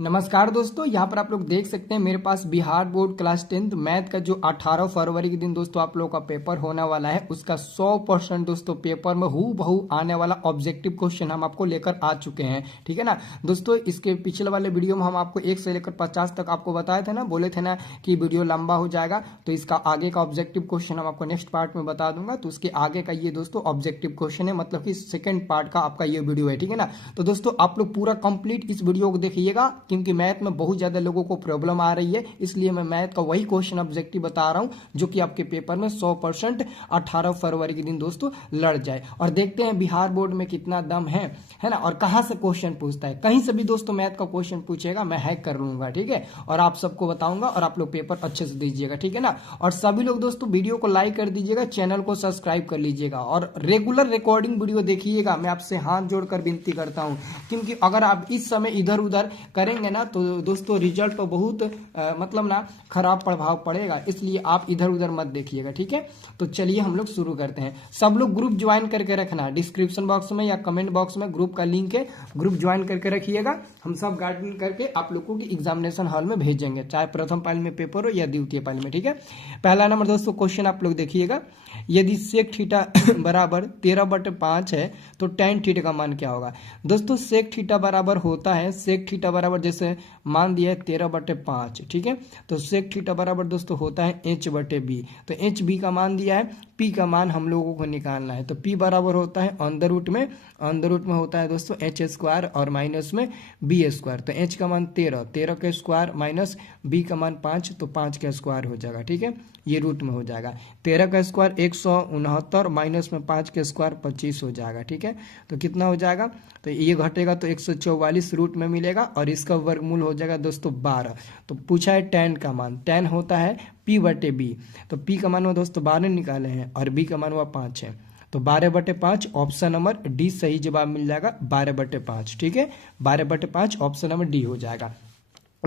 नमस्कार दोस्तों, यहाँ पर आप लोग देख सकते हैं मेरे पास Bihar board class 10th math का जो 18 फरवरी के दिन दोस्तों आप लोगों का पेपर होने वाला है, उसका 100% दोस्तों पेपर में हूबहू आने वाला ऑब्जेक्टिव क्वेश्चन हम आपको लेकर आ चुके हैं। ठीक है ना दोस्तों, इसके पिछले वाले वीडियो में हम आपको 1 से लेकर 50 तक आपको बताए थे ना, बोले थे ना कि वीडियो लंबा हो जाएगा, तो इसका आगे का ऑब्जेक्टिव क्वेश्चन हम आपको नेक्स्ट पार्ट में बता दूंगा। तो उसके आगे का ये दोस्तों ऑब्जेक्टिव क्वेश्चन है, मतलब कि सेकेंड पार्ट का आपका ये वीडियो है। ठीक है ना, तो दोस्तों आप लोग पूरा कंप्लीट इस वीडियो को देखिएगा, क्योंकि मैथ में बहुत ज्यादा लोगों को प्रॉब्लम आ रही है, इसलिए मैं मैथ का वही क्वेश्चन ऑब्जेक्टिव बता रहा हूं जो कि आपके पेपर में 100% 18 फरवरी के दिन दोस्तों लड़ जाए। और देखते हैं बिहार बोर्ड में कितना दम है ना, और कहां से क्वेश्चन पूछता है। कहीं से भी दोस्तों मैथ का क्वेश्चन पूछेगा, मैं हैक कर लूंगा। ठीक है, और आप सबको बताऊंगा और आप लोग पेपर अच्छे से दीजिएगा। ठीक है ना, और सभी लोग दोस्तों वीडियो को लाइक कर दीजिएगा, चैनल को सब्सक्राइब कर लीजिएगा और रेगुलर रिकॉर्डिंग वीडियो देखिएगा। मैं आपसे हाथ जोड़कर विनती करता हूं, क्योंकि अगर आप इस समय इधर उधर करेंगे ना तो दोस्तों रिजल्ट तो बहुत मतलब ना खराब प्रभाव पड़ेगा, इसलिए आप इधर उधर मत देखिएगा। ठीक है, तो चलिए हम लोग शुरू करते हैं। सब लोग ग्रुप ज्वाइन करके रखना, डिस्क्रिप्शन बॉक्स में या कमेंट बॉक्स में ग्रुप का लिंक है, ग्रुप ज्वाइन करके रखिएगा। हम सब गाइड करके आप लोगों की एग्जामिनेशन हॉल में भेजेंगे, चाहे प्रथम पाली में पेपर हो या द्वितीय पाली में। ठीक है, पहला नंबर दोस्तों क्वेश्चन आप लोग देखिएगा, यदि सेक थीटा बराबर 13/5 है तो tan थीटा का मान क्या होगा। दोस्तों सेक थीटा बराबर होता है, सेक थीटा बराबर जैसे मान दिया है 13/5। ठीक है, तो सेक थीटा बराबर दोस्तों होता है h/b। तो h b का मान दिया है, p का मान हम लोगों को निकालना है। तो p बराबर होता है अंडर रूट में होता है दोस्तों h² और माइनस में b²। तो h का मान 13 का स्क्वायर माइनस b का मान 5, तो 5 का स्क्वायर हो जाएगा। ठीक है, ये रूट में हो जाएगा। 13 का स्क्वायर 169 माइनस में 5 का स्क्वायर 25 हो जाएगा। ठीक है, तो कितना हो जाएगा, तो ये घटेगा तो 144 रूट में मिलेगा और इसका वर्गमूल हो जाएगा दोस्तों 12। तो पूछा है tan का मान, tan होता है p/b। तो p का मान वो दोस्तों 12 निकाले हैं और b का मान हुआ 5 है, तो 12/5 ऑप्शन नंबर डी सही जवाब मिल जाएगा, 12/5। ठीक है, 12/5 ऑप्शन नंबर डी हो जाएगा।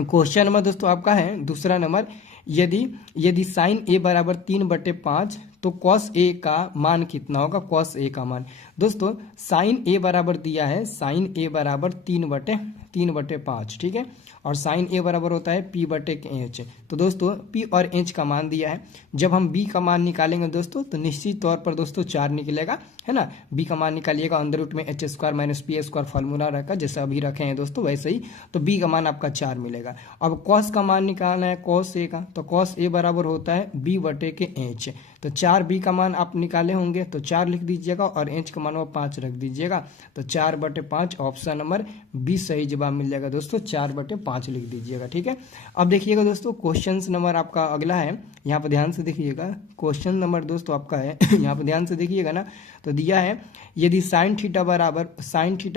क्वेश्चन नंबर दोस्तों आपका है दूसरा नंबर, यदि साइन ए बराबर 3/5 तो कॉस ए का मान कितना होगा। कॉस ए का मान दोस्तों साइन ए बराबर दिया है, साइन ए बराबर 3/5। ठीक है, और साइन ए बराबर होता है p/h। तो दोस्तों p और h का मान दिया है, जब हम b का मान निकालेंगे दोस्तों तो निश्चित तौर पर दोस्तों 4 निकलेगा, है ना। b का मान निकालिएगा अंदर रूट में h² माइनस p² फॉर्मूला रखा, जैसे अभी रखे हैं दोस्तों वैसे ही। तो b का मान आपका 4 मिलेगा। अब cos का मान निकालना है cos a का, तो cos a बराबर होता है b/h। तो 4b का मान आप निकाले होंगे तो 4 लिख दीजिएगा और h का मान वो 5 रख दीजिएगा, तो 4/5 ऑप्शन नंबर बी सही जवाब मिल जाएगा दोस्तों, 4/5 लिख दीजिएगा। ठीक है, अब देखिएगा दोस्तों क्वेश्चन नंबर आपका अगला है, यहाँ पर ध्यान से देखिएगा। क्वेश्चन नंबर दोस्तों आपका है यहाँ पर ध्यान से देखिएगा ना, तो दिया है यदि साइन थीटा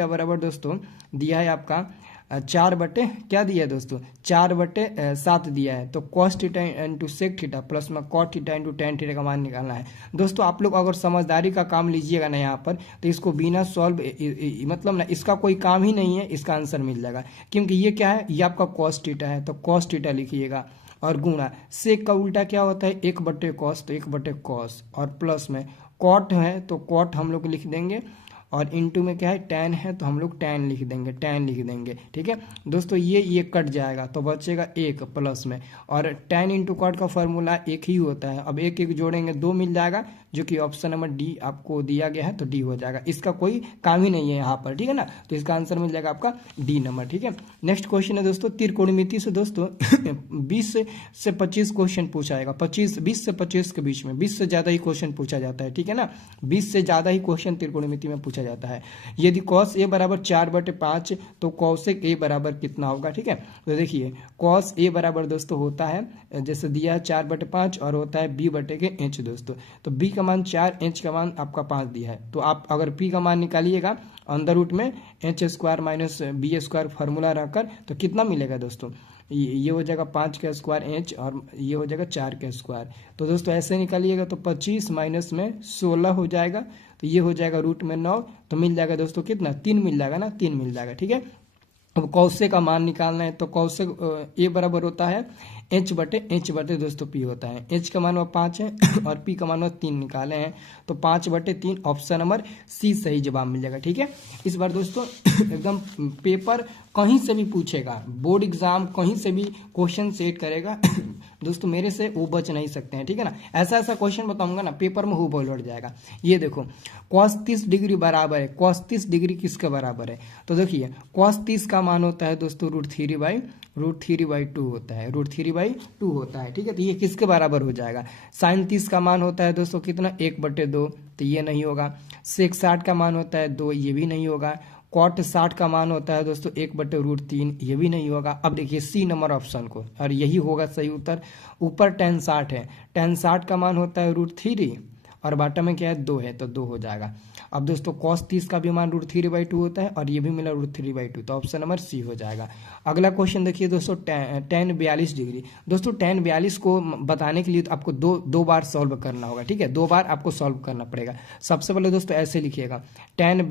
बराबर दोस्तों दिया है आपका 4/क्या दिया है दोस्तों 4/7 दिया है। तो cos theta into sec theta plus में cot theta into tan theta का मान निकालना है। दोस्तों आप लोग अगर समझदारी का काम लीजिएगा ना यहाँ पर, तो इसको बिना सॉल्व मतलब ना इसका कोई काम ही नहीं है, इसका आंसर मिल जाएगा। क्योंकि ये क्या है, ये आपका कॉस थीटा है, तो कॉस थीटा लिखिएगा और गुणा सेक का उल्टा क्या होता है 1/cos, तो 1/cos और प्लस में कॉट है तो कॉट हम लोग लिख देंगे, और इनटू में क्या है tan है तो हम लोग tan लिख देंगे। ठीक है दोस्तों, ये कट जाएगा तो बचेगा 1 प्लस में, और tan इंटू कॉट का फॉर्मूला 1 ही होता है। अब 1 जोड़ेंगे 2 मिल जाएगा, जो कि ऑप्शन नंबर डी आपको दिया गया है, तो डी हो जाएगा। इसका कोई काम ही नहीं है यहाँ पर, ठीक है ना, तो इसका आंसर मिल जाएगा आपका डी नंबर। ठीक है, नेक्स्ट क्वेश्चन है दोस्तों त्रिकोणमिति से दोस्तों 20 से 25 क्वेश्चन पूछा जाएगा। 20 से 25 के बीच में 20 से ज्यादा ही क्वेश्चन पूछा जाता है। ठीक है ना, 20 से ज्यादा ही क्वेश्चन त्रिकोणमिति में पूछा जाता है। यदि cos a बराबर 4/5 तो cosec a बराबर कितना होगा। ठीक है, तो देखिए cos a बराबर दोस्तों होता है जैसे दिया है 4/5 और होता है b/h दोस्तों। तो b का मान 4, h का मान आपका 5 दिया है, तो आप अगर p का मान निकालिएगा अंदर रूट में h² माइनस b² फॉर्मूला रखकर, तो कितना मिलेगा दोस्तों, ये हो जाएगा 5 का स्क्वायर h और ये हो जाएगा 4 का स्क्वायर। तो दोस्तों ऐसे निकालिएगा तो 25 माइनस में 16 हो जाएगा, तो ये हो जाएगा रूट में 9, तो मिल जाएगा दोस्तों कितना 3 मिल जाएगा ना, 3 मिल जाएगा। ठीक है, अब कौशे का मान निकालना है, तो कौशे ए बराबर होता है एच बटे दोस्तों पी होता है। एच का मान 5 है और पी का मान 3 निकाले हैं, तो 5/3 ऑप्शन नंबर सी सही जवाब मिल जाएगा। ठीक है, इस बार दोस्तों एकदम पेपर कहीं से भी पूछेगा, बोर्ड एग्जाम कहीं से भी क्वेश्चन सेट करेगा दोस्तों, मेरे से वो बच नहीं सकते हैं। ठीक है ना, ऐसा ऐसा क्वेश्चन बताऊंगा ना पेपर में हु बोल जाएगा। ये देखो cos 30 डिग्री बराबर है, cos 30 डिग्री किसके बराबर है, तो देखिए cos 30 का मान होता है दोस्तों √3/2 होता है, √3/2 होता है। ठीक है, तो ये किसके बराबर हो जाएगा। sin 30 का मान होता है दोस्तों कितना 1/2, तो ये नहीं होगा। sec 60 का मान होता है 2, ये भी नहीं होगा। cot 60 का मान होता है दोस्तों 1/√3, ये भी नहीं होगा। अब देखिए सी नंबर ऑप्शन को, और यही होगा सही उत्तर। ऊपर tan 60 है, tan 60 का मान होता है √3 और बॉटम में क्या है 2 है, तो 2 हो जाएगा। अब दोस्तों cos 30 का भी मान √3/2 होता है और ये भी मिला √3/2, तो ऑप्शन नंबर सी हो जाएगा। अगला क्वेश्चन देखिए दोस्तों tan 42 डिग्री। दोस्तों tan 42 को बताने के लिए तो आपको दो बार सॉल्व करना होगा। ठीक है, 2 बार आपको सॉल्व करना पड़ेगा। सबसे पहले दोस्तों ऐसे लिखिएगा tan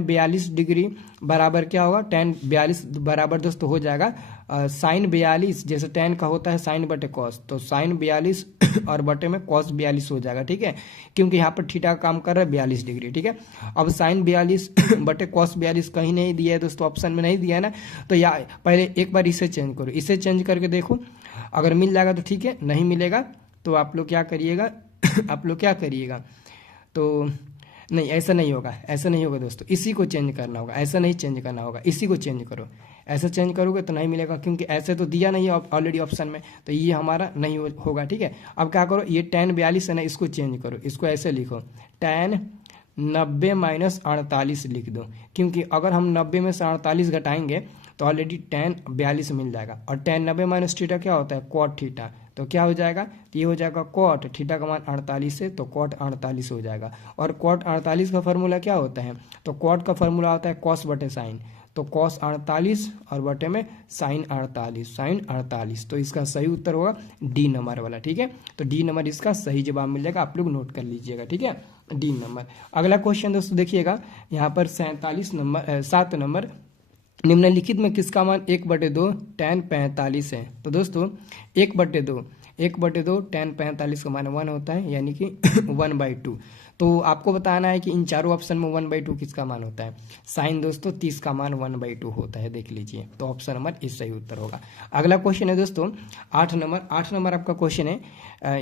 42 डिग्री बराबर क्या होगा, tan 42 बराबर दोस्तों हो जाएगा sin 42, जैसे tan का होता है sin बटे cos, तो sin 42 और बटे में cos 42 हो जाएगा। ठीक है, क्योंकि यहाँ पर थीटा का काम कर रहा है 42 डिग्री। ठीक है, अब sin 42 बटे cos 42 कहीं नहीं दिया है दोस्तों, ऑप्शन में नहीं दिया है ना, तो या पहले एक बार इसे चेंज करो, इसे चेंज करके देखो, अगर मिल जाएगा तो ठीक है, नहीं मिलेगा तो आप लोग क्या करिएगा तो नहीं, ऐसा नहीं होगा दोस्तों, इसी को चेंज करना होगा, ऐसा नहीं चेंज करना होगा, इसी को चेंज करो। ऐसा चेंज करोगे तो नहीं मिलेगा, क्योंकि ऐसे तो दिया नहीं है ऑलरेडी ऑप्शन में, तो ये हमारा नहीं होगा। ठीक है, अब क्या करो, ये tan 42 है ना, इसको चेंज करो, इसको ऐसे लिखो tan 90 - 48 लिख दो, क्योंकि अगर हम 90 में से 48 घटाएंगे तो ऑलरेडी tan 42 मिल जाएगा। और tan 90 - थीटा क्या होता है cot थीटा, तो क्या हो जाएगा, तो ये हो जाएगा cot थीटा का मान 48 है, तो cot 48 हो जाएगा। और cot 48 का फॉर्मूला क्या होता है, तो cot का फॉर्मूला होता है cos बटे साइन, तो cos 48 और बटे में sin 48, तो इसका सही उत्तर होगा डी नंबर वाला। ठीक है, तो डी नंबर इसका सही जवाब मिल जाएगा, आप लोग नोट कर लीजिएगा। ठीक है, डी नंबर। अगला क्वेश्चन दोस्तों देखिएगा, यहाँ पर 7 नंबर, निम्नलिखित में किसका मान 1/2 tan 45 है, तो दोस्तों 1/2 tan 45 का मान 1 होता है, यानी कि 1/2। तो आपको बताना है कि इन चारों ऑप्शन में 1/2 किसका मान होता है। साइन दोस्तों 30 का मान 1/2 होता है, देख लीजिए, तो ऑप्शन नंबर इस सही उत्तर होगा। अगला क्वेश्चन है दोस्तों 8 नंबर आपका क्वेश्चन है,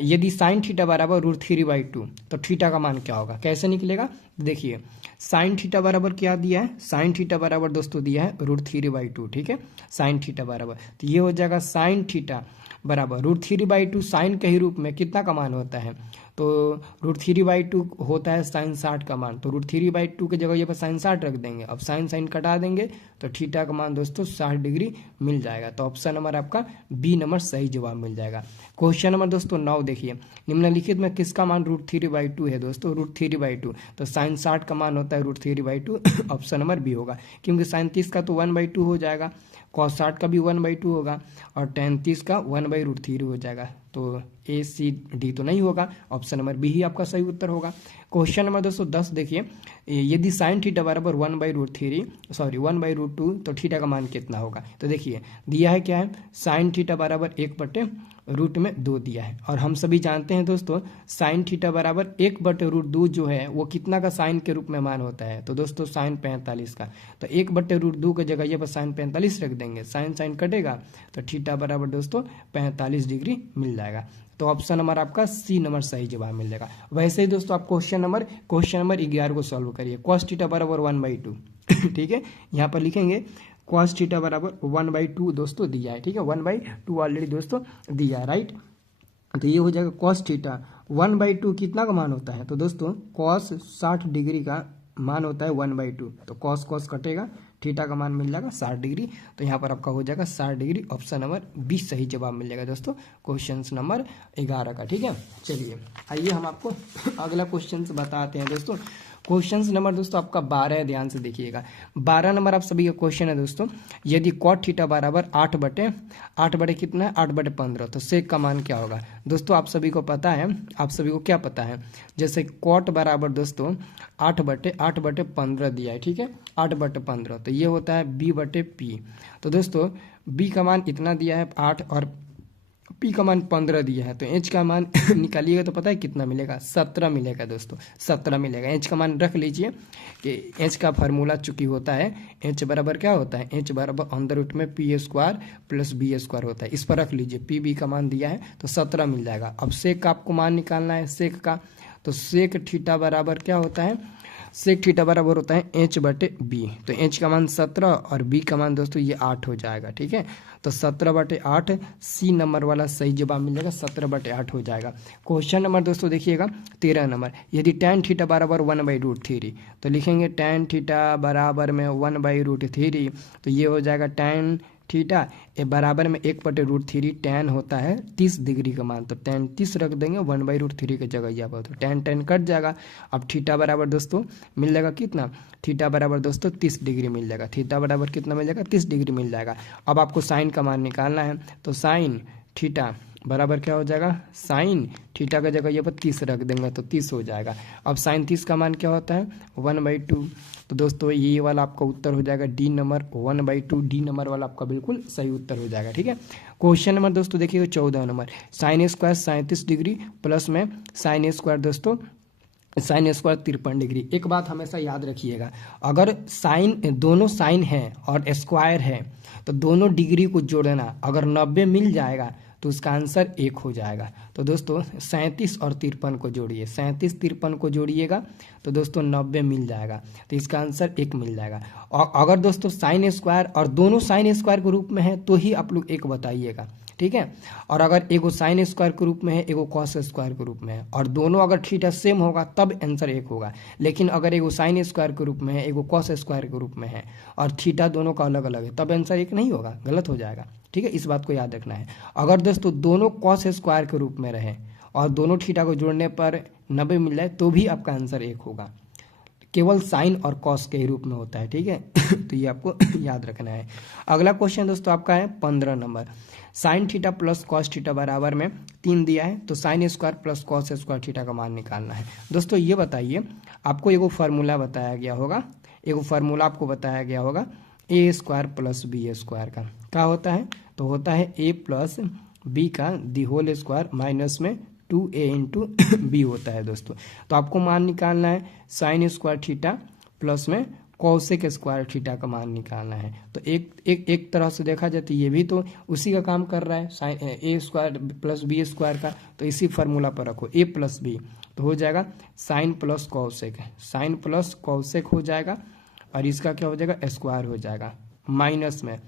यदि साइन थीटा बराबर √3/2 तो थीटा का मान क्या होगा, कैसे निकलेगा। देखिए साइन थीटा बराबर क्या दिया है, साइन थीटा बराबर दोस्तों दिया है √3/2। ठीक है, साइन थीटा बराबर, तो ये हो जाएगा साइन थीटा बराबर √3/2 साइन के ही रूप में कितना का मान होता है, तो √3/2 होता है साइन 60 का मान, तो √3/2 की जगह ये पर साइन 60 रख देंगे। अब साइन कटा देंगे तो थीटा का मान दोस्तों 60 डिग्री मिल जाएगा, तो ऑप्शन नंबर आपका बी नंबर सही जवाब मिल जाएगा। क्वेश्चन नंबर दोस्तों 9 देखिए, निम्नलिखित में किसका मान √3/2 है दोस्तों, √3/2, तो साइन 60 का मान होता है √3/2, ऑप्शन नंबर बी होगा, क्योंकि साइन 30 का तो 1/2 हो जाएगा, cos 60 का भी 1/2 होगा और tan 30 का 1/√3 हो जाएगा, तो ए सी डी तो नहीं होगा, ऑप्शन नंबर बी ही आपका सही उत्तर होगा। क्वेश्चन नंबर 210 देखिए, यदि साइन थीटा बराबर 1/2 तो थीटा का मान कितना होगा, तो देखिए दिया है क्या है, साइन थीटा बराबर 1/√2 दिया है, और हम सभी जानते हैं दोस्तों साइन थीटा बराबर 1/√2 जो है वो कितना का साइन के रूप में मान होता है, तो दोस्तों साइन 45 का, तो 1/√2 की जगह ये पर साइन 45 रख देंगे, साइन कटेगा तो थीटा बराबर दोस्तों 45 डिग्री मिल जाएगा, तो ऑप्शन नंबर आपका सी नंबर सही जवाब मिल जाएगा। वैसे ही दोस्तों आप क्वेश्चन नंबर 11 को सॉल्व करिए, cos थीटा बराबर 1/2 ठीक है, यहाँ पर लिखेंगे cos थीटा बराबर 1/2 दोस्तों दिया है। ठीक है, 1/2 ऑलरेडी दोस्तों दिया है, राइट, तो ये हो जाएगा cos थीटा 1/2 कितना का मान होता है, तो दोस्तों cos 60 डिग्री का मान होता है 1/2, तो cos कटेगा, थीटा का मान मिल जाएगा 60 डिग्री, तो यहाँ पर आपका हो जाएगा 60 डिग्री, ऑप्शन नंबर 20 सही जवाब मिल जाएगा दोस्तों क्वेश्चन नंबर 11 का। ठीक है, चलिए आइए हम आपको अगला क्वेश्चन बताते हैं दोस्तों। क्वेश्चन नंबर दोस्तों आपका 12 है, ध्यान से देखिएगा। 12 नंबर आप सभी का क्वेश्चन है दोस्तों, यदि कॉट थीटा बराबर 8 बटे कितना है, 8/15, तो सेक का मान क्या होगा। दोस्तों आप सभी को पता है, आप सभी को क्या पता है, जैसे कॉट बराबर दोस्तों 8/15 दिया है, ठीक है, 8/15, तो ये होता है B/P। तो दोस्तों B का मान इतना दिया है 8 और P का मान 15 दिया है, तो H का मान निकालिएगा तो पता है कितना मिलेगा, 17 मिलेगा दोस्तों, 17 मिलेगा। H का मान रख लीजिए कि H का फार्मूला चूंकि होता है, H बराबर क्या होता है, H बराबर अंदर रूट में P² + B² होता है, इस पर रख लीजिए। PB का मान दिया है तो 17 मिल जाएगा। अब सेक का आपको मान निकालना है, सेक का, तो सेक थीटा बराबर क्या होता है, सेक थीटा बराबर होता है H/B। तो H का मान 17 और B का मान दोस्तों ये 8 हो जाएगा, ठीक है। तो 17/8 C नंबर वाला सही जवाब मिलेगा, 17/8 हो जाएगा। क्वेश्चन नंबर दोस्तों देखिएगा 13 नंबर, यदि tan थीटा बराबर 1/√3, तो लिखेंगे tan थीटा बराबर में 1/√3, तो ये हो जाएगा tan थीटा ए बराबर में 1/√3 tan होता है 30 डिग्री का मान, तो tan 30 रख देंगे 1/√3 की जगह यहाँ पर, तो tan कट जाएगा। अब थीटा बराबर दोस्तों मिल जाएगा कितना, थीटा बराबर दोस्तों 30 डिग्री मिल जाएगा, थीटा बराबर कितना मिल जाएगा, 30 डिग्री मिल जाएगा। अब आपको साइन का मान निकालना है, तो साइन थीटा बराबर क्या हो जाएगा, साइन थीटा का जगह यहाँ पर 30 रख देंगे तो 30 हो जाएगा। अब साइन 30 का मान क्या होता है, 1/2। तो दोस्तों ये वाला आपका उत्तर हो जाएगा D नंबर, 1/2 D नंबर वाला आपका बिल्कुल सही उत्तर हो जाएगा, ठीक है। क्वेश्चन नंबर दोस्तों देखिए 14 number, sine square 37 degree plus में साइन स्क्वायर दोस्तों साइन स्क्वायर 53 डिग्री। एक बात हमेशा याद रखिएगा, अगर साइन दोनों साइन है और स्क्वायर है तो दोनों डिग्री को जोड़ना, अगर 90 मिल जाएगा तो उसका आंसर 1 हो जाएगा। तो दोस्तों 37 और 53 को जोड़िए, 37 53 को जोड़िएगा तो दोस्तों 90 मिल जाएगा, तो इसका आंसर 1 मिल जाएगा। और अगर दोस्तों साइन स्क्वायर और दोनों साइन स्क्वायर के रूप में है तो ही आप लोग 1 बताइएगा, ठीक है। और अगर एगो साइन स्क्वायर के रूप में है, एगो कॉस स्क्वायर के रूप में है, और दोनों अगर थीटा सेम होगा तब आंसर 1 होगा। लेकिन अगर एगो साइन स्क्वायर के रूप में है, एगो कॉस स्क्वायर के रूप में है और थीटा दोनों का अलग अलग है, तब आंसर 1 नहीं होगा, गलत हो जाएगा, ठीक है। इस बात को याद रखना है। अगर दोस्तों दोनों कॉस स्क्वायर के रूप में रहे और दोनों थीटा को जोड़ने पर 90 मिल जाए तो भी आपका आंसर 1 होगा, केवल साइन और कॉस के रूप में होता है, ठीक है। तो ये आपको याद रखना है। अगला क्वेश्चन दोस्तों आपका है 15 number, sine theta plus cos theta बराबर में 3 दिया है, तो sine square plus cos square theta का मान निकालना है। दोस्तों ये बताइए, आपको एगो फार्मूला बताया गया होगा, एगो फार्मूला आपको बताया गया होगा A² + B² का, क्या होता है, तो होता है A + B का दी होल स्क्वायर माइनस में 2A × B होता है दोस्तों। तो आपको मान निकालना है साइन स्क्वायर थीटा प्लस में कॉसेक स्क्वायर थीटा का मान निकालना है। तो एक तरह से देखा जाए तो ये भी तो उसी का काम कर रहा है, साइन A² + B² का, तो इसी फार्मूला पर रखो A + B, तो हो जाएगा sine plus cosec, sine plus cosec हो जाएगा, और इसका क्या हो जाएगा, स्क्वायर हो जाएगा, माइनस में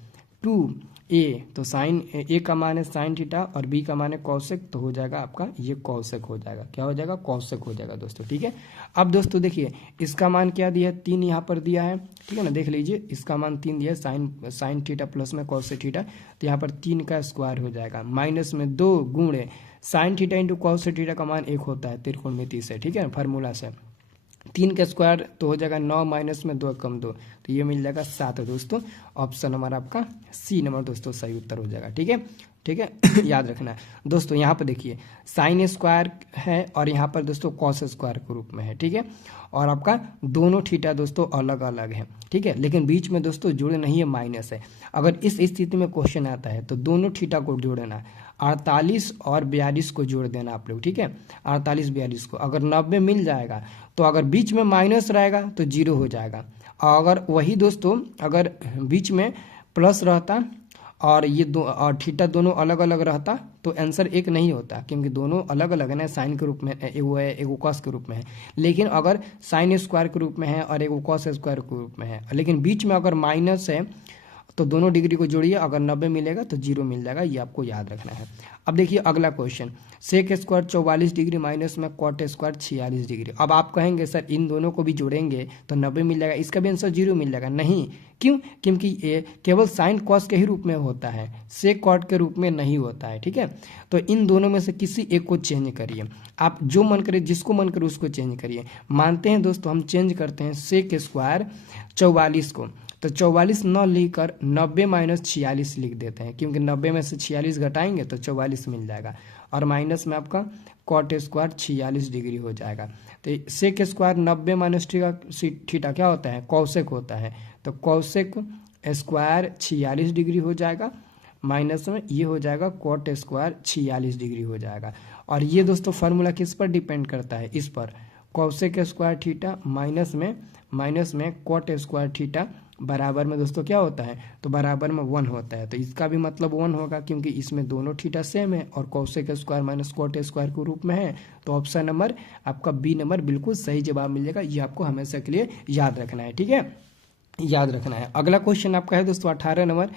2A, तो साइन A का मान है साइन थीटा और B का मान है कॉसेक, तो हो जाएगा आपका ये कॉसेक हो जाएगा, क्या हो जाएगा, कॉसेक हो जाएगा दोस्तों, ठीक है। अब दोस्तों देखिए इसका मान क्या दिया है, 3 यहाँ पर दिया है, ठीक है ना, देख लीजिए इसका मान 3 दिया है, साइन थीटा प्लस में कॉसेक थीटा, तो यहाँ पर 3 का स्क्वायर हो जाएगा, माइनस में 2 गुणे साइन थीटा × कॉसेक थीटा का मान 1 होता है त्रिकोणमिति से, ठीक है, फार्मूला से। 3 का स्क्वायर तो हो जाएगा 9 माइनस में 2 कम 2, तो ये मिल जाएगा 7 दोस्तों। ऑप्शन नंबर आपका C नंबर दोस्तों सही उत्तर हो जाएगा, ठीक है, ठीक है। याद रखना है दोस्तों, यहाँ पर देखिए साइन स्क्वायर है और यहाँ पर दोस्तों कॉस स्क्वायर के रूप में है, ठीक है, और आपका दोनों थीटा दोस्तों अलग अलग है, ठीक है, लेकिन बीच में दोस्तों जुड़े नहीं है, माइनस है। अगर इस स्थिति में क्वेश्चन आता है तो दोनों थीटा को जोड़ना, 48 और 42 को जोड़ देना आप लोग, ठीक है, 48 42 को, अगर 90 मिल जाएगा तो अगर बीच में माइनस रहेगा तो 0 हो जाएगा, और अगर वही दोस्तों अगर बीच में प्लस रहता और ये और थीटा दोनों अलग अलग रहता तो आंसर 1 नहीं होता, क्योंकि दोनों अलग अलग है ना, साइन के रूप में एगो है, एगो कॉस के रूप में है। लेकिन अगर साइन स्क्वायर के रूप में है और एगो कॉस स्क्वायर के रूप में है, लेकिन बीच में अगर माइनस है तो दोनों डिग्री को जोड़िए, अगर 90 मिलेगा तो 0 मिल जाएगा, ये आपको याद रखना है। अब देखिए अगला question, sec square 44 degree minus में कॉट स्क्वायर 46 डिग्री। अब आप कहेंगे सर इन दोनों को भी जोड़ेंगे तो 90 मिल जाएगा, इसका भी आंसर 0 मिल जाएगा। नहीं, क्यों? क्योंकि ये केवल साइन कॉस के ही रूप में होता है, सेक कॉट के रूप में नहीं होता है, ठीक है। तो इन दोनों में से किसी एक को चेंज करिए, आप जो मन करे, जिसको मन करे उसको चेंज करिए। मानते हैं दोस्तों हम चेंज करते हैं सेक स्क्वायर 44 को, तो 44 न लिखकर 90 माइनस 46 लिख देते हैं, क्योंकि 90 में से 46 घटाएंगे तो 44 मिल जाएगा, और माइनस में आपका कॉट स्क्वायर 46 डिग्री हो जाएगा। तो सेक स्क्वायर 90 माइनस थीटा क्या होता है? कौसेक होता है, तो कौसेक स्क्वायर 46 डिग्री हो जाएगा, माइनस में ये हो जाएगा कॉट स्क्वायर 46 डिग्री हो जाएगा। और ये दोस्तों फार्मूला किस पर डिपेंड करता है? इस पर, कौसेक स्क्वायर थीटा माइनस में कॉट स्क्वायर थीटा बराबर में दोस्तों क्या होता है? तो बराबर में 1 होता है, तो इसका भी मतलब 1 होगा, क्योंकि इसमें दोनों थीटा सेम है और कौसेक स्क्वायर माइनस कॉट स्क्वायर के रूप में है। तो ऑप्शन नंबर आपका बी नंबर बिल्कुल सही जवाब मिल जाएगा, ये आपको हमेशा के लिए याद रखना है, ठीक है, याद रखना है। अगला क्वेश्चन आपका है दोस्तों 18 नंबर,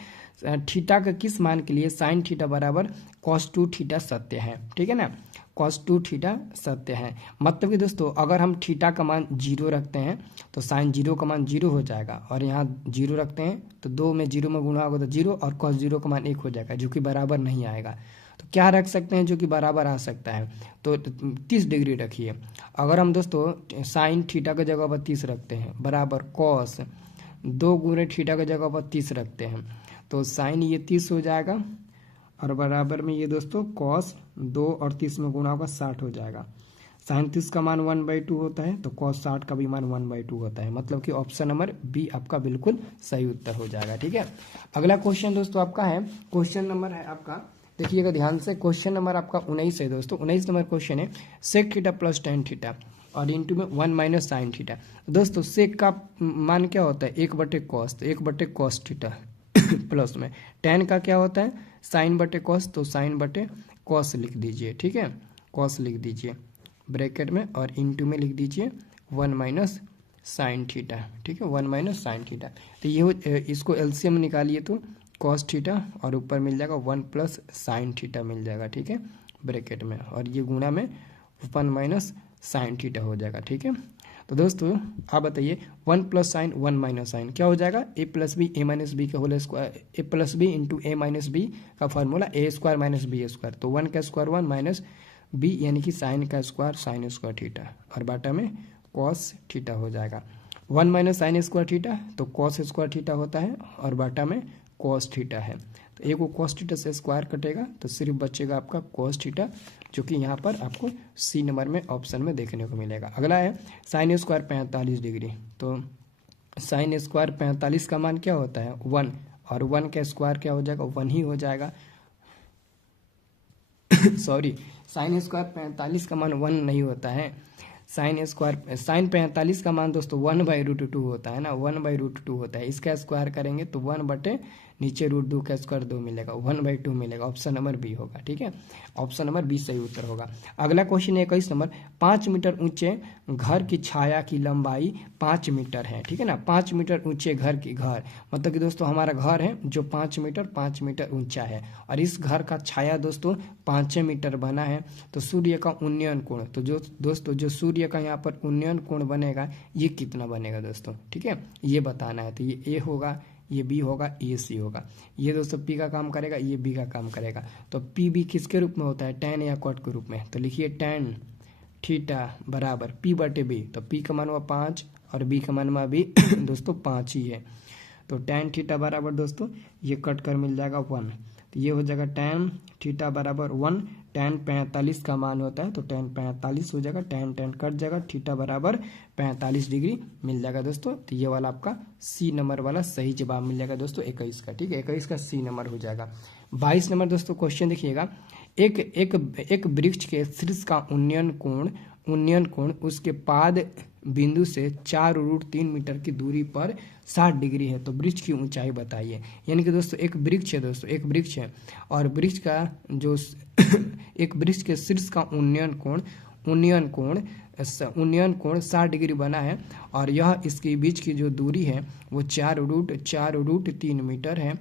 थीटा का किस मान के लिए साइन थीटा बराबर कॉस 2 थीटा सत्य है, ठीक है ना, कॉस 2 थीटा सत्य है। मतलब कि दोस्तों अगर हम थीटा का मान 0 रखते हैं तो साइन 0 का मान 0 हो जाएगा, और यहाँ 0 रखते हैं तो 2 में 0 में गुणा होगा तो 0, और कॉस 0 का मान 1 हो जाएगा, जो कि बराबर नहीं आएगा। तो क्या रख सकते हैं जो कि बराबर आ सकता है? तो 30 डिग्री रखिए। अगर हम दोस्तों साइन थीटा की जगह पर 30 रखते हैं बराबर कॉस 2 गुणे थीटा की जगह पर 30 रखते हैं, तो साइन ये 30 हो जाएगा, और बराबर में ये दोस्तों कॉस 2 और 30 में गुणा होगा 60 हो जाएगा। साइन 30 का मान 1/2 होता है, तो कॉस 60 का भी मान 1/2 होता है। मतलब कि ऑप्शन नंबर बी आपका बिल्कुल सही उत्तर हो जाएगा, ठीक है। अगला क्वेश्चन दोस्तों आपका है, क्वेश्चन नंबर है आपका, देखिएगा ध्यान से, क्वेश्चन नंबर आपका 19 है दोस्तों। 19 नंबर क्वेश्चन है, sec theta plus tan theta और इंटू में 1 माइनस साइन थीटा। दोस्तों सेक का मान क्या होता है? 1/cos, तो 1/cos थीटा प्लस में टेन का क्या होता है? साइन बटे कॉस, तो साइन बटे कॉस लिख दीजिए, ठीक है, कॉस लिख दीजिए ब्रैकेट में, और इंटू में लिख दीजिए 1 माइनस साइन थीटा, ठीक है, 1 माइनस साइन थीटा। तो ये इसको एलसीएम निकालिए तो कॉस थीटा, और ऊपर मिल जाएगा 1 प्लस साइन थीटा मिल जाएगा, ठीक है, ब्रैकेट में, और ये गुणा में 1 माइनस साइन थीटा हो जाएगा, ठीक है। तो दोस्तों आप बताइए 1 प्लस साइन 1 माइनस साइन क्या हो जाएगा? ए प्लस बी ए माइनस बी का होल स्क्वायर, ए प्लस बी इंटू ए माइनस बी का फॉर्मूला ए स्क्वायर माइनस बी स्क्वायर, तो 1 का स्क्वायर 1 माइनस बी यानी कि साइन का स्क्वायर साइन स्क्वायर थीटा, और बाटा में कॉस थीटा हो जाएगा। 1 माइनस साइन स्क्वायर थीटा तो कॉस स्क्वायर थीटा होता है, और बाटा में कॉस थीटा है, तो एक वो कॉस थीटा से स्क्वायर कटेगा तो सिर्फ बचेगा आपका कॉस थीटा, जो कि यहाँ पर आपको सी नंबर में ऑप्शन में देखने को मिलेगा। अगला है साइन स्क्वायर 45 डिग्री, तो साइन स्क्वायर 45 का मान क्या होता है? 1, और 1 का स्क्वायर क्या हो जाएगा? 1 ही हो जाएगा सॉरी, साइन स्क्वायर 45 का मान 1 नहीं होता है, साइन 45 का मान दोस्तों 1/√2 होता है ना, 1/√2 होता है। इसका स्क्वायर करेंगे तो 1 बटे नीचे √2 का स्क्वायर 2 मिलेगा, 1/2 मिलेगा। ऑप्शन नंबर बी होगा, ठीक है, ऑप्शन नंबर बी सही उत्तर होगा। अगला क्वेश्चन है 21 नंबर, 5 मीटर ऊंचे घर की छाया की लंबाई 5 मीटर है, ठीक है ना, 5 मीटर ऊंचे घर मतलब कि दोस्तों हमारा घर है जो 5 मीटर ऊंचा है, और इस घर का छाया दोस्तों 5 मीटर बना है। तो सूर्य का उन्नयन कोण, तो जो दोस्तों जो सूर्य का यहाँ पर उन्नयन कोण बनेगा ये कितना बनेगा दोस्तों, ठीक है, ये बताना है। तो ये ए होगा, ये बी होगा, ये सी होगा, ये दोस्तों पी का काम करेगा, ये बी का काम करेगा। तो पी बी किसके रूप में होता है? टैन या कॉट के रूप में, तो लिखिए टैन थीटा बराबर पी बटे बी, तो पी का मान हुआ 5 और बी का मान हुआ भी दोस्तों 5 ही है। तो टैन थीटा बराबर दोस्तों ये कट कर मिल जाएगा 1, तो ये हो जाएगा टैन थीटा बराबर 1, टैन 45 का मान होता है तो टैन 45 हो जाएगा, टैन टैन कट जाएगा, थीटा बराबर 45 डिग्री मिल जाएगा दोस्तों। तो ये वाला आपका सी नंबर वाला सही जवाब मिल जाएगा दोस्तों 21 का, ठीक है, 21 का सी नंबर हो जाएगा। 22 नंबर दोस्तों क्वेश्चन देखिएगा, एक वृक्ष के शीर्ष का उन्नयन कोण उसके पाद बिंदु से 4√3 मीटर की दूरी पर 60 डिग्री है, तो वृक्ष की ऊंचाई बताइए। यानी कि दोस्तों एक वृक्ष है दोस्तों, एक वृक्ष है, और वृक्ष का जो एक वृक्ष के शीर्ष का उन्नयन कोण उन्नयन कोण 60 डिग्री बना है और यह इसके बीच की जो दूरी है वो 4√3 मीटर है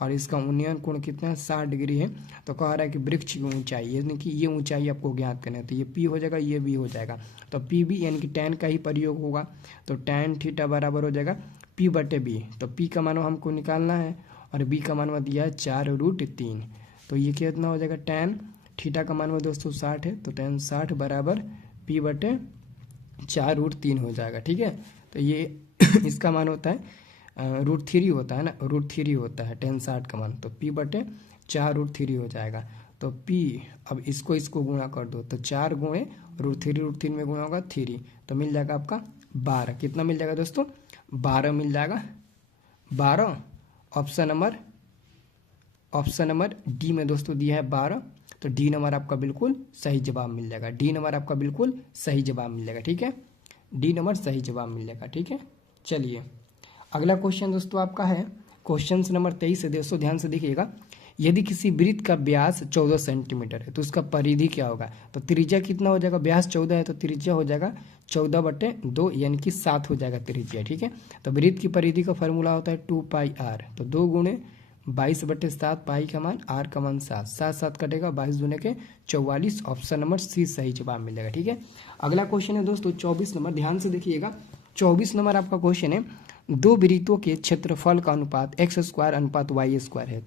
और इसका उन्नयन कोण कितना है 60 डिग्री है। तो कह रहा है कि वृक्ष की ऊंचाई, यानी कि ये ऊंचाई आपको ज्ञात करना है। तो ये P हो जाएगा, ये भी हो जाएगा, तो P भी यानी कि tan का ही प्रयोग होगा। तो tan थीटा बराबर हो जाएगा P/B। तो P का मान हमको निकालना है और B का मान दिया है 4√3। तो ये कितना हो जाएगा, tan थीटा का मान दोस्तों 60 है, तो tan 60 बराबर P/4√3 हो जाएगा। ठीक है, तो ये इसका मान होता है √3 होता है ना, √3 होता है tan 60 का मान, तो P/4√3 हो जाएगा। तो P, अब इसको गुणा कर दो, तो 4 गुणे √3 में गुणा होगा 3, तो मिल जाएगा आपका 12। कितना मिल जाएगा दोस्तों, 12 मिल जाएगा, 12। ऑप्शन नंबर डी में दोस्तों दिया है 12, तो डी नंबर आपका बिल्कुल सही जवाब मिल जाएगा। डी नंबर आपका बिल्कुल सही जवाब मिल जाएगा। ठीक है, डी नंबर सही जवाब मिल जाएगा। ठीक है, चलिए अगला क्वेश्चन दोस्तों आपका है क्वेश्चन नंबर 23 है दोस्तों, ध्यान से देखिएगा। यदि किसी वृत्त का व्यास 14 सेंटीमीटर है तो उसका परिधि क्या होगा। तो त्रिज्या कितना हो जाएगा, व्यास 14 है तो त्रिज्या हो जाएगा 14/2 यानी कि 7 हो जाएगा त्रिज्या। ठीक है, तो वृत्त की परिधि का फॉर्मूला होता है 2πr, तो 2 गुणे 22/7, पाई का मान r का मान 7, 7 कटेगा, 22 दूने के 44। ऑप्शन नंबर सी सही जवाब मिल जाएगा। ठीक है, अगला क्वेश्चन है दोस्तों 24 नंबर, ध्यान से देखिएगा। 24 नंबर आपका क्वेश्चन है, दो वृत्तों के क्षेत्रफल का अनुपात x² अनुपात y² है,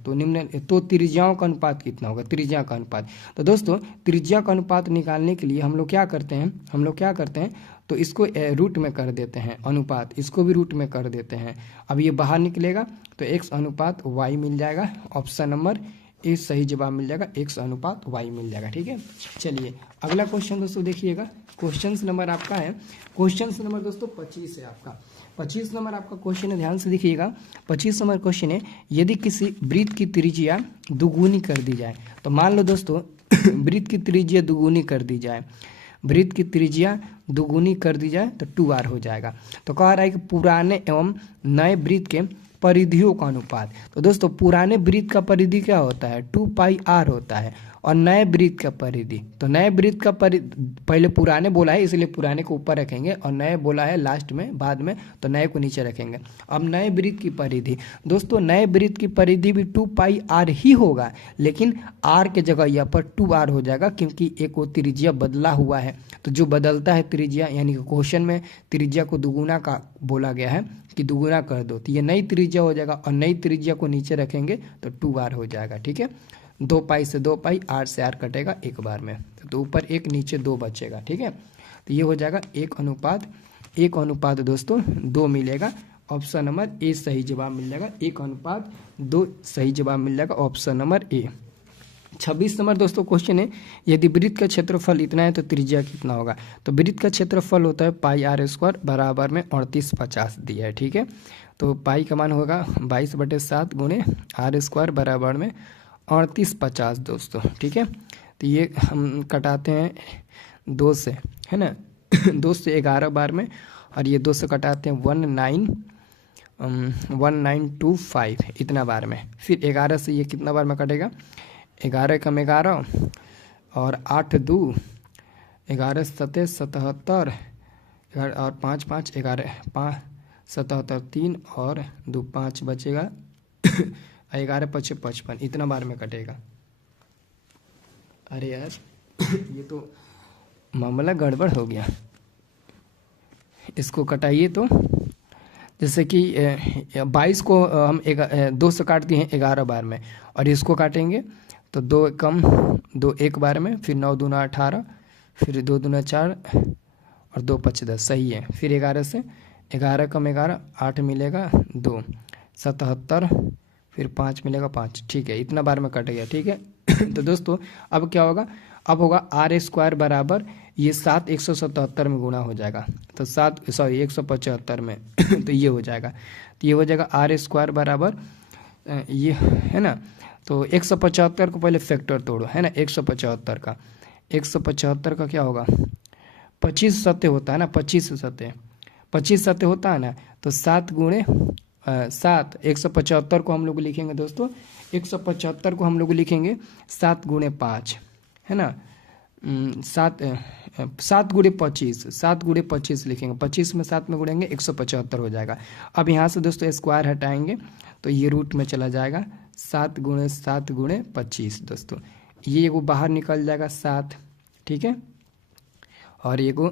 तो त्रिज्याओं का अनुपात कितना होगा, त्रिज्या का अनुपात। तो दोस्तों त्रिज्या का अनुपात निकालने के लिए हम लोग क्या करते हैं, तो इसको रूट में कर देते हैं, अनुपात इसको भी रूट में कर देते हैं। अब ये बाहर निकलेगा तो x अनुपात y मिल जाएगा। ऑप्शन नंबर ए सही जवाब मिल जाएगा, x अनुपात y मिल जाएगा। ठीक है, चलिए अगला क्वेश्चन दोस्तों देखिएगा। क्वेश्चन नंबर आपका है, क्वेश्चन नंबर दोस्तों 25 है आपका। 25 नंबर आपका क्वेश्चन है, ध्यान से देखिएगा। 25 नंबर क्वेश्चन है, यदि किसी वृत्त की त्रिज्या दुगुनी कर दी जाए, तो मान लो दोस्तों वृत्त की त्रिज्या दुगुनी कर दी जाए, वृत्त की त्रिज्या दुगुनी कर दी जाए तो 2r हो जाएगा। तो कह रहा है कि पुराने एवं नए वृत्त के परिधियों का अनुपात। तो दोस्तों पुराने वृत्त का परिधि क्या होता है, 2πr होता है, और नए वृत्त का परिधि, तो नए वृत्त का पहले पुराने बोला है इसलिए पुराने को ऊपर रखेंगे और नए बोला है लास्ट में, बाद में, तो नए को नीचे रखेंगे। अब नए वृत्त की परिधि, दोस्तों नए वृत्त की परिधि भी 2πr ही होगा, लेकिन r के जगह यहाँ पर 2r हो जाएगा क्योंकि एक वो त्रिज्या बदला हुआ है। तो जो बदलता है त्रिज्या, यानी कि क्वेश्चन में त्रिज्या को दुगुना का बोला गया है कि दुगुना कर दो, तो ये नई त्रिज्या हो जाएगा और नई त्रिज्या को नीचे रखेंगे तो 2r हो जाएगा। ठीक है, 2π से 2π, r से r कटेगा एक बार में, तो ऊपर 1 नीचे 2 बचेगा। ठीक है, तो ये हो जाएगा 1 दोस्तों 2 मिलेगा। ऑप्शन नंबर ए सही जवाब मिल जाएगा, 1:2 सही जवाब मिल जाएगा, ऑप्शन नंबर ए। 26 नंबर दोस्तों क्वेश्चन है, यदि वृत्त का क्षेत्रफल इतना है तो त्रिज्या कितना होगा। तो वृत्त का क्षेत्रफल होता है πr² बराबर में 3850 दिया है। ठीक है, तो पाई का मान होगा 22/7 गुणे r² बराबर में 3850 दोस्तों। ठीक है, तो ये हम कटाते हैं 2 से, है ना 2 से 11 बार में, और ये 2 से कटाते हैं 1925 इतना बार में। फिर 11 से ये कितना बार में कटेगा, 11 कम 11 और 8 2 11 7 77 और 5 5 11 5 77 3 और 2 5 बचेगा 11 5 55 इतना बार में कटेगा। अरे यार ये तो मामला गड़बड़ हो गया, इसको कटाइए। तो जैसे कि 22 को हम 2 से काट दिए हैं 11 बार में, और इसको काटेंगे तो 2 कम 2 1 बार में, फिर 9 दूना 18, फिर 2 दूना 4 और 2 5 10 सही है। फिर 11 से 11 कम 11 8 मिलेगा 2 77, फिर 5 मिलेगा 5। ठीक है, इतना बार में कट गया। ठीक है तो दोस्तों अब क्या होगा, अब होगा r² बराबर ये 7 177 में गुणा हो जाएगा, तो 175 में तो ये हो जाएगा, तो ये हो जाएगा r² बराबर ये है ना, तो 175 को पहले फैक्टर तोड़ो, है ना 175 का क्या होगा, 25 सत्य होता है ना, 25 सत्य होता है ना, तो 7 गुणे 7 175 को हम लोग लिखेंगे दोस्तों, 175 को हम लोग लिखेंगे 7 गुणे 5, है ना, सात गुणे 25, 7 गुणे 25 लिखेंगे, 25 में 7 में गुणेंगे 175 हो जाएगा। अब यहाँ से दोस्तों स्क्वायर हटाएंगे तो ये रूट में चला जाएगा, 7 गुणे 25 दोस्तों, ये एगो बाहर निकल जाएगा 7, ठीक है, और एगो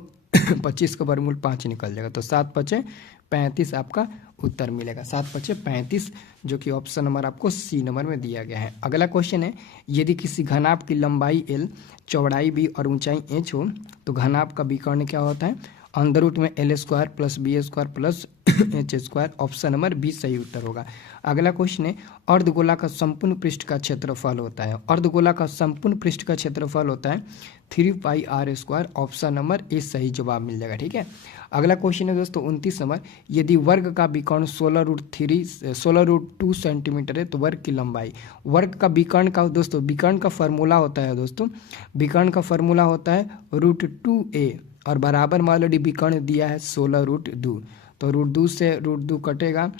25 का वर्गमूल 5 निकल जाएगा, तो 7×5 = 35 आपका उत्तर मिलेगा, 7×5 जो कि ऑप्शन नंबर आपको सी नंबर में दिया गया है। अगला क्वेश्चन है, यदि किसी घनाभ की लंबाई l, चौड़ाई b और ऊंचाई h हो तो घनाभ का विकर्ण क्या होता है? अंडर रूट में l² + b² + h², option number B सही उत्तर होगा। अगला क्वेश्चन है, अर्धगोला का संपूर्ण पृष्ठ का क्षेत्रफल होता है, अर्धगोला का संपूर्ण पृष्ठ का क्षेत्रफल होता है 3πr², ऑप्शन नंबर ए सही जवाब मिल जाएगा, ठीक है। अगला क्वेश्चन है दोस्तों 29 नंबर, यदि वर्ग का विकर्ण 16√2 सेंटीमीटर है तो वर्ग की लंबाई, वर्ग का विकर्ण का दोस्तों, विकर्ण का फॉर्मूला होता है दोस्तों, विकर्ण का फॉर्मूला होता है √2a और बराबर मान लो विकर्ण दिया है 16√2, तो √2 से √2 कटेगा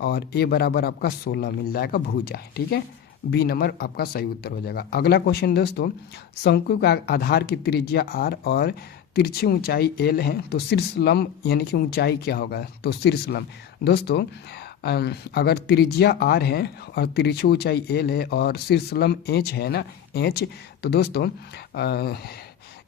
और a बराबर आपका 16 मिल जाएगा भुजा, ठीक है, बी नंबर आपका सही उत्तर हो जाएगा। अगला क्वेश्चन दोस्तों, शंकु का आधार की त्रिज्या r और तिरछी ऊंचाई l है तो शीर्ष लंब यानी कि ऊंचाई क्या होगा? तो शीर्ष लंब दोस्तों, अगर त्रिज्या r है और तिरछी ऊंचाई l है और शीर्ष लंब h है ना, h, तो दोस्तों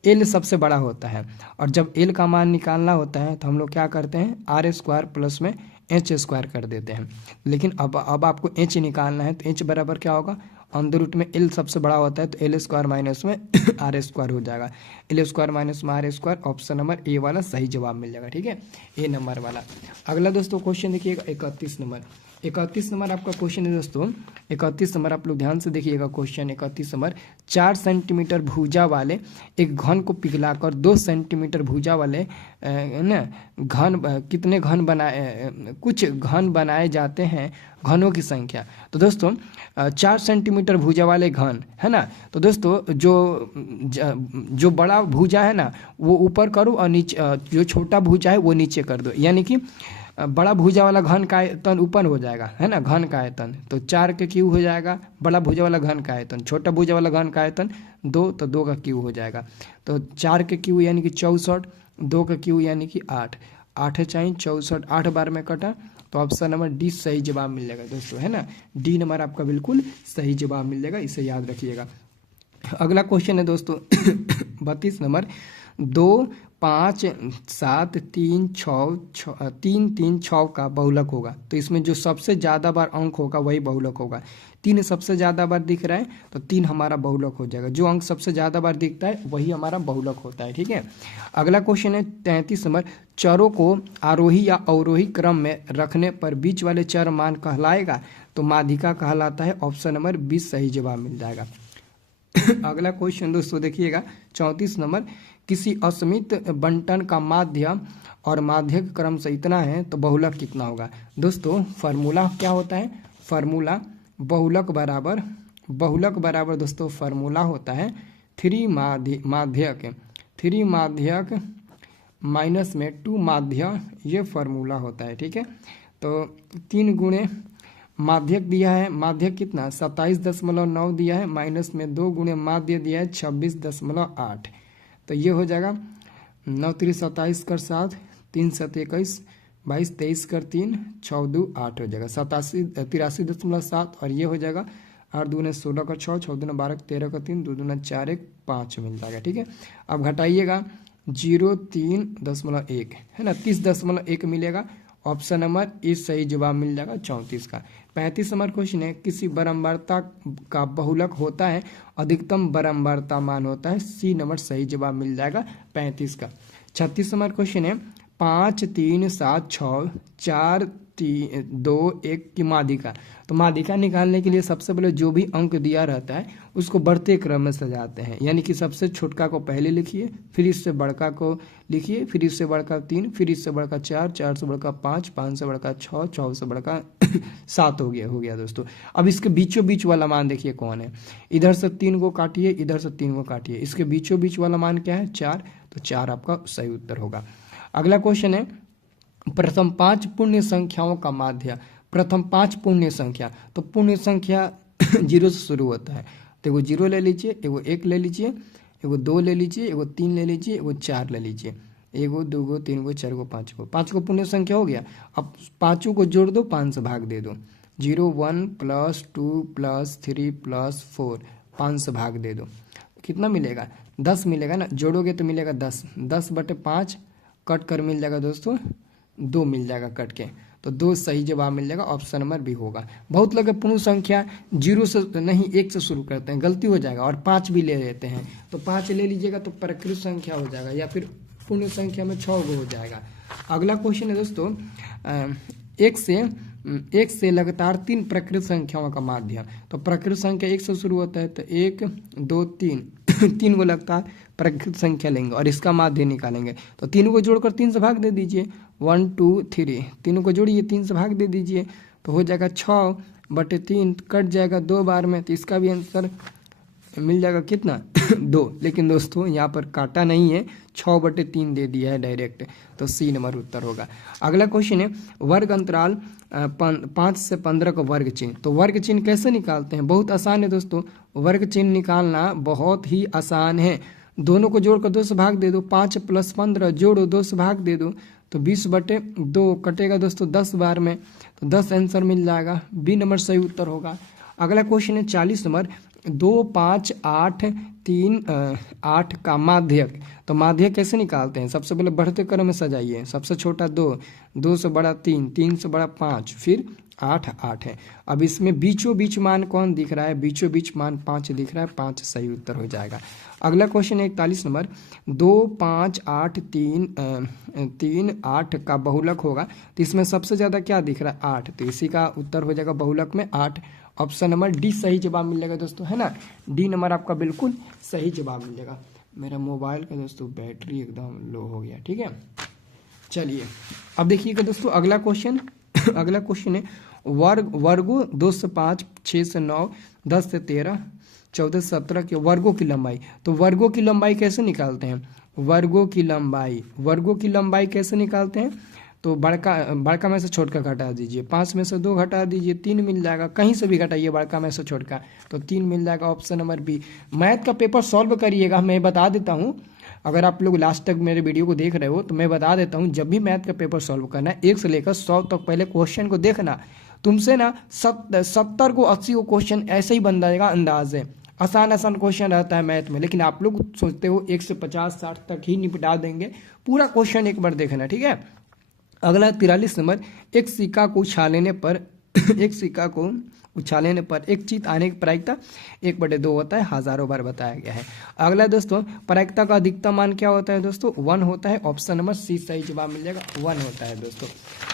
l सबसे बड़ा होता है, और जब l का मान निकालना होता है तो हम लोग क्या करते हैं, r² प्लस में h² कर देते हैं। लेकिन अब आपको h निकालना है तो h बराबर क्या होगा, अंदर रूट में l सबसे बड़ा होता है तो l² माइनस में r² हो जाएगा, l² माइनस में r², ऑप्शन नंबर ए वाला सही जवाब मिल जाएगा, ठीक है, ए नंबर वाला। अगला दोस्तों क्वेश्चन देखिएगा 31 नंबर, 31 नंबर आपका क्वेश्चन है दोस्तों, 31 नंबर आप लोग ध्यान से देखिएगा क्वेश्चन 31 नंबर, 4 सेंटीमीटर भुजा वाले एक घन को पिघलाकर 2 सेंटीमीटर भुजा वाले ना घन, कितने घन बनाए, कुछ घन बनाए जाते हैं, घनों की संख्या। तो दोस्तों 4 सेंटीमीटर भुजा वाले घन है ना, तो दोस्तों जो बड़ा भुजा है ना वो ऊपर करो और नीचे, जो छोटा भुजा है वो नीचे कर दो, यानी कि बड़ा भुजा वाला घन का आयतन ऊपर हो जाएगा, है ना, घन का आयतन, तो 4 के क्यू हो जाएगा, बड़ा भुजा वाला घन का आयतन, छोटा भुजा वाला घन का आयतन 2, तो 2 का क्यू हो जाएगा, तो 4 के क्यू यानी कि 64, 2 का क्यू यानी कि 8, 8 चाहिए 64, 8 बार में कटा, तो ऑप्शन नंबर डी सही जवाब मिल जाएगा दोस्तों, है ना, डी नंबर आपका बिल्कुल सही जवाब मिल जाएगा, इसे याद रखिएगा। अगला क्वेश्चन है दोस्तों 32 नंबर, 2, 5, 7, 3, 6 का बहुलक होगा, तो इसमें जो सबसे ज़्यादा बार अंक होगा वही बहुलक होगा। 3 सबसे ज़्यादा बार दिख रहा है तो 3 हमारा बहुलक हो जाएगा, जो अंक सबसे ज़्यादा बार दिखता है वही हमारा बहुलक होता है, ठीक है। अगला क्वेश्चन है 33 नंबर, चरों को आरोही या अवरोही क्रम में रखने पर बीच वाले चर मान कहलाएगा तो माध्यिका कहलाता है, ऑप्शन नंबर 20 सही जवाब मिल जाएगा। अगला क्वेश्चन दोस्तों देखिएगा 34 नंबर, किसी असीमित बंटन का माध्य और माध्यक क्रम से इतना है तो बहुलक कितना होगा? दोस्तों फार्मूला क्या होता है, फार्मूला बहुलक बराबर दोस्तों फार्मूला होता है 3 माध्यक माइनस में 2 माध्य, ये फार्मूला होता है, ठीक है। तो 3 गुणे माध्यक दिया है, माध्यक कितना 27.9 दिया है, माइनस में 2 गुणे माध्य दिया है 26.8, तो ये हो जाएगा 9 3 27 कर 7, 3 7 21, 22 23 कर 3, 6 2 8 हो जाएगा 83.7, और ये हो जाएगा 8 2 16 का 6, 6 2 12 13 का 3, 2 2 4 1 5 मिल जाएगा, ठीक है। अब घटाइएगा 0.3.1 है ना, 30.1 मिलेगा, ऑप्शन नंबर ए सही जवाब मिल जाएगा 34 का। 35 नंबर क्वेश्चन है, किसी बारंबारता का बहुलक होता है, अधिकतम बारंबारता मान होता है, सी नंबर सही जवाब मिल जाएगा 35 का। 36 नंबर क्वेश्चन है, 5 3 7 6 4 3 2 1 की माध्यिका, तो माध्यिका निकालने के लिए सबसे पहले जो भी अंक दिया रहता है उसको बढ़ते क्रम में सजाते हैं, यानी कि सबसे छोटका को पहले लिखिए, फिर इससे बड़का को लिखिए, फिर इससे बड़का 3, फिर इससे बड़का 4, 4 से बड़का 5, 5 से बड़का 6, 6 से बड़का 7 हो गया दोस्तों। अब इसके बीचों बीच वाला मान देखिए कौन है, इधर से 3 को काटिए, इधर से 3 को काटिए, इसके बीचों बीच वाला मान क्या है 4, तो 4 आपका सही उत्तर होगा। अगला क्वेश्चन है, प्रथम 5 पूर्ण संख्याओं का माध्य, प्रथम 5 पूर्ण संख्या, तो पूर्ण संख्या 0 से शुरू होता है, तो एगो 0 ले लीजिए, एगो 1 ले लीजिए, एगो 2 ले लीजिए, एगो 3 ले लीजिए, एगो 4 ले लीजिए। एगो, दूगो, तीन गो, चार गो, पाँच गो पूर्ण संख्या हो गया। अब पाँचों को जोड़ दो, 5 से भाग दे दो। 0 1 प्लस 2 प्लस 3 प्लस 4, 5 से भाग दे दो। कितना मिलेगा? 10 मिलेगा ना। जोड़ोगे तो मिलेगा 10। 10/5 कट कर मिल जाएगा दोस्तों 2 मिल जाएगा कट के। तो 2 सही जवाब मिल जाएगा, ऑप्शन नंबर बी होगा। बहुत लोग पूर्ण संख्या 0 से नहीं 1 से शुरू करते हैं, गलती हो जाएगा, और 5 भी ले लेते हैं। तो 5 ले लीजिएगा तो प्रकृत संख्या हो जाएगा, या फिर पूर्ण संख्या में 6 गो हो जाएगा। अगला क्वेश्चन है दोस्तों, एक से लगातार 3 प्रकृत संख्याओं का माध्य। तो प्रकृत संख्या 1 से शुरू होता है, तो 1 2 3 3 को लगातार प्रकृत संख्या लेंगे और इसका माध्य निकालेंगे। तो 3 को जोड़कर 3 से भाग दे दीजिए। 1 2 3, तीनों को जोड़िए, 3 से भाग दे दीजिए, तो हो जाएगा 6/3, कट जाएगा 2 बार में। तो इसका भी आंसर मिल जाएगा कितना? 2। लेकिन दोस्तों यहाँ पर काटा नहीं है, 6/3 दे दिया है डायरेक्ट, तो सी नंबर उत्तर होगा। अगला क्वेश्चन है, वर्ग अंतराल 5 से 15 का वर्ग चिन्ह। तो वर्ग चिन्ह कैसे निकालते हैं? बहुत आसान है दोस्तों, वर्ग चिन्ह निकालना बहुत ही आसान है। दोनों को जोड़कर 2 से भाग दे दो। 5 + 15 जोड़ो, 2 से भाग दे दो, तो 20/2 कटेगा दोस्तों 10 बार में, तो 10 आंसर मिल जाएगा, बी नंबर सही उत्तर होगा। अगला क्वेश्चन है 40 नंबर, 2 5 8 3 8 का माध्यक। तो माध्यक कैसे निकालते हैं? सबसे पहले बढ़ते क्रम में सजाइए। सबसे छोटा 2, 2 से बड़ा 3, 3 से बड़ा 5, फिर 8 8 है। अब इसमें बीचों बीच मान कौन दिख रहा है? बीचों बीच मान 5 दिख रहा है, 5 सही उत्तर हो जाएगा। अगला क्वेश्चन है 41 नंबर, 2 5 8 3 8 का बहुलक होगा। तो इसमें सबसे ज़्यादा क्या दिख रहा है? 8, तो इसी का उत्तर हो जाएगा बहुलक में 8। ऑप्शन नंबर डी सही जवाब मिल जाएगा दोस्तों, है ना। डी नंबर आपका बिल्कुल सही जवाब मिल जाएगा। मेरा मोबाइल का दोस्तों बैटरी एकदम लो हो गया, ठीक है। चलिए अब देखिएगा दोस्तों अगला क्वेश्चन अगला क्वेश्चन है, वर्गों 2 से 5 6 से 9 10 से 13 14 से 17 के वर्गों की लंबाई। तो वर्गों की लंबाई कैसे निकालते हैं? वर्गों की लंबाई कैसे निकालते हैं? तो बड़का में से छोटका घटा दीजिए, 5 में से 2 घटा दीजिए, 3 मिल जाएगा। कहीं से भी घटाइए बड़का में से छोटका, तो 3 मिल जाएगा। Option number B. मैथ का पेपर सॉल्व करिएगा, मैं बता देता हूँ। अगर आप लोग लास्ट तक मेरे वीडियो को देख रहे हो तो मैं बता देता हूँ, जब भी मैथ का पेपर सॉल्व करना है 1 से लेकर 100 तक पहले क्वेश्चन को देखना। तुमसे ना 70 को 80 को क्वेश्चन ऐसे ही बन जाएगा, अंदाज है। आसान क्वेश्चन रहता है मैथ में, लेकिन आप लोग सोचते हो 1 से 50 60 तक ही निपटा देंगे। पूरा क्वेश्चन एक बार देखना, ठीक है। अगला 43 नंबर, एक सिक्का को उछालने पर एक चीत आने की प्रायिकता 1/2 होता है, हजारों बार बताया गया है। अगला दोस्तों, प्रायिकता का अधिकतम मान क्या होता है दोस्तों? 1 होता है। ऑप्शन नंबर सी सही जवाब मिल जाएगा, 1 होता है दोस्तों।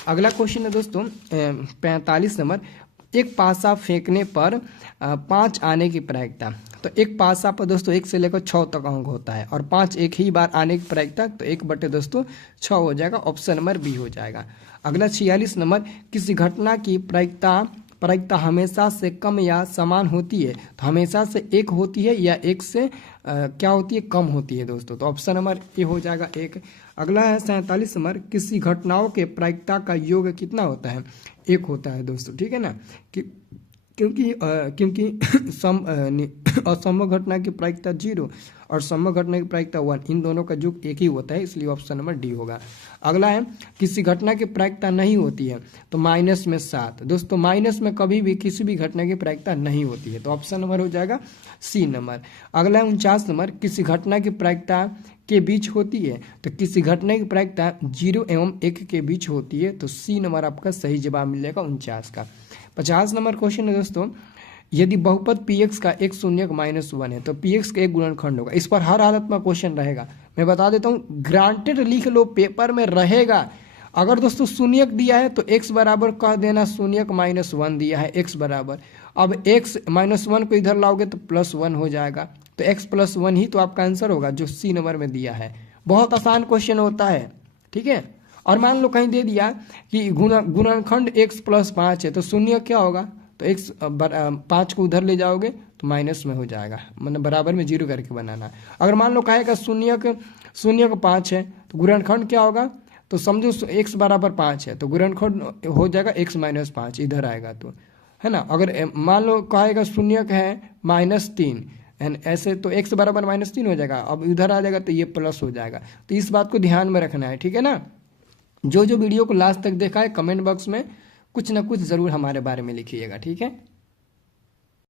अगला क्वेश्चन है दोस्तों 45 नंबर, एक पासा फेंकने पर 5 आने की प्रायिकता। तो एक पासा पर दोस्तों 1 से लेकर 6 तक अंक होता है, और 5 एक ही बार आने की प्रायिकता, तो 1/6 हो जाएगा। ऑप्शन नंबर बी हो जाएगा। अगला 46 नंबर, किसी घटना की प्रायिकता हमेशा से कम या समान होती है। तो हमेशा से 1 होती है या 1 से क्या होती है? कम होती है दोस्तों। तो ऑप्शन नंबर ए हो जाएगा 1। अगला है 47 नंबर, किसी घटनाओं के प्रायिकता का योग कितना होता है? 1 होता है दोस्तों, ठीक है ना। क्योंकि असंभव घटना की प्रायिकता 0 और संभव घटना की प्रायिकता 1, इन दोनों का योग 1 ही होता है, इसलिए ऑप्शन नंबर डी होगा। अगला है, किसी घटना की प्रायिकता नहीं होती है। तो माइनस में 7 दोस्तों, माइनस में कभी भी किसी भी घटना की प्रायिकता नहीं होती है, तो ऑप्शन नंबर हो जाएगा सी नंबर। अगला है 49 नंबर, किसी घटना की प्रायिकता के बीच होती है। तो किसी घटना की प्रायिकता 0 एवं 1 के बीच होती है, तो सी नंबर आपका सही जवाब मिलेगा 49 का। 50 नंबर क्वेश्चन है दोस्तों, यदि बहुपद px का एक शून्यक -1 है तो px का एक गुणनखंड होगा। इस पर हर हालत में क्वेश्चन रहेगा, मैं बता देता हूँ, ग्रांटेड लिख लो, पेपर में रहेगा। अगर दोस्तों शून्यक दिया है तो x बराबर कह देना, शून्यक -1 दिया है x बराबर। अब x -1 को इधर लाओगे तो +1 हो जाएगा, तो x +1 ही तो आपका आंसर होगा, जो सी नंबर में दिया है। बहुत आसान क्वेश्चन होता है, ठीक है। और मान लो कहीं दे दिया कि गुणनखंड x + 5 है, तो शून्य क्या होगा? तो x 5 को उधर ले जाओगे तो माइनस में हो जाएगा, मतलब बराबर में 0 करके बनाना। अगर मान लो कहेगा शून्य का 5 है तो गुणनखंड क्या होगा? तो समझो x बराबर 5 है तो गुणनखंड हो जाएगा x - 5, इधर आएगा तो, है ना। अगर मान लो कहेगा शून्य है -3, एंड ऐसे तो x बराबर -3 हो जाएगा, अब इधर आ जाएगा तो ये प्लस हो जाएगा। तो इस बात को ध्यान में रखना है, ठीक है ना। जो वीडियो को लास्ट तक देखा है कमेंट बॉक्स में कुछ ना कुछ ज़रूर हमारे बारे में लिखिएगा, ठीक है।